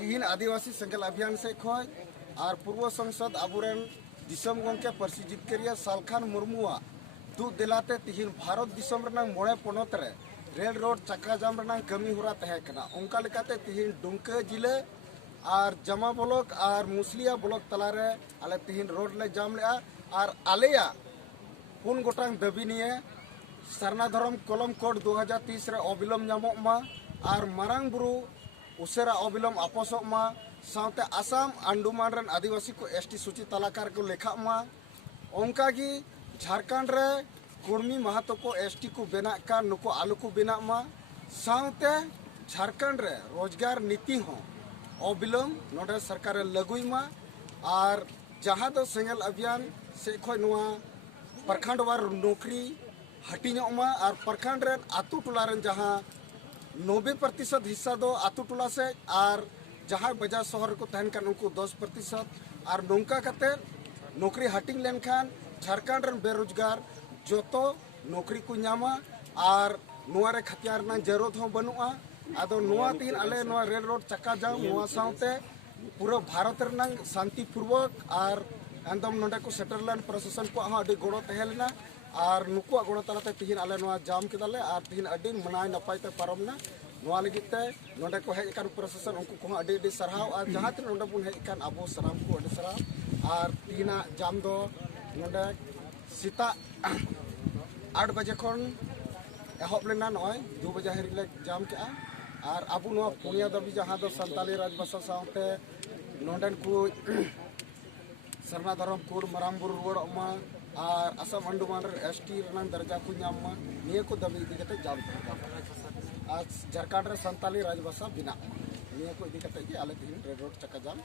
तीन आदिवासी सेंगल अभियान से खोज और पूर्व संसद अबुरेन दिसम गंके परसी जितकरिया सालखान मुर्मुआ दू दिलाते तीन भारत दिसम रनंग मोड़े पोनत रे रेल रोड चक्का जाम रनंग कमी हुरा तहेकना उनका लेकाते तीन दुमका जिले और जमा ब्लॉक और मुसलिया ब्लॉक तलारे आले तीन रोड ले जाम ले और आलेया पुन गोटांग दाबी निये सरना धरम कलम कोड 2030 रे अबिलम नामक मा और मारांग बुरु उसेरा अबिलम आपोसक मा साउते आसाम अंडमान रन आदिवासी को एसटी सूची तालाकार को लेखा मा ओंकागी झारखंड रे कुर्मी महतो को एसटी को बेना का नुको आलू को बेना मा साउते झारखंड रे रोजगार नीति हो अबिलम नोडे सरकार लगुई मा और जहाँ दो सेंगल अभियान से खोय नुआ प्रखंड वार नौकरी हटिनो मा और प्रखंड रे आतु टोला रे जहाँ 90% हिस्सा दो आतु टोला से और जहाँ बाजार शहर को तहन कर उनको 10% और नौका कते नौकरी हटिंग लेन खान झारखंड रन बेरोजगार जो तो नौकरी को नामा और नुआ रे खतियार ना जरूरत हो बनुआ आदो नुआ तीन आले नुआ रेल रोड चक्का जाम नुआ साउते पूरा भारत रन शांतिपूर्वक और एकदम नोडे को सेटरलैंड प्रशासन को हाँ अभी गोड़ो तहेलना और नुकुआ गोड़ो तलाते तीन आले नुआ जाम केदाले और तीन अडी मनाय नपायते पारमना नुआ लगिते नोडे को हेज कान प्रशासन उनको को अडी अडी सरहाव और जहाँ तीन नोडे बुन हेज कान अबो सराम को अडी सरहाव और तीना जाम दो नोडे सीता 8 बजे खन एहब लेना नय 2 बजे हरिले जाम के और अबो नुआ पुनिया दबी जहाँ दो संताली राजभाषा साउते नोडन को सरना धरम कोड मरामबुर रोड मा और असम अंडमान एसटी रनंग दर्जा को नामा निये को दबी इदी कते जाम आज झारखंड रे संताली राजभाषा बिना निये को इदी कते आले तीन रेल रोड चक्का जाम।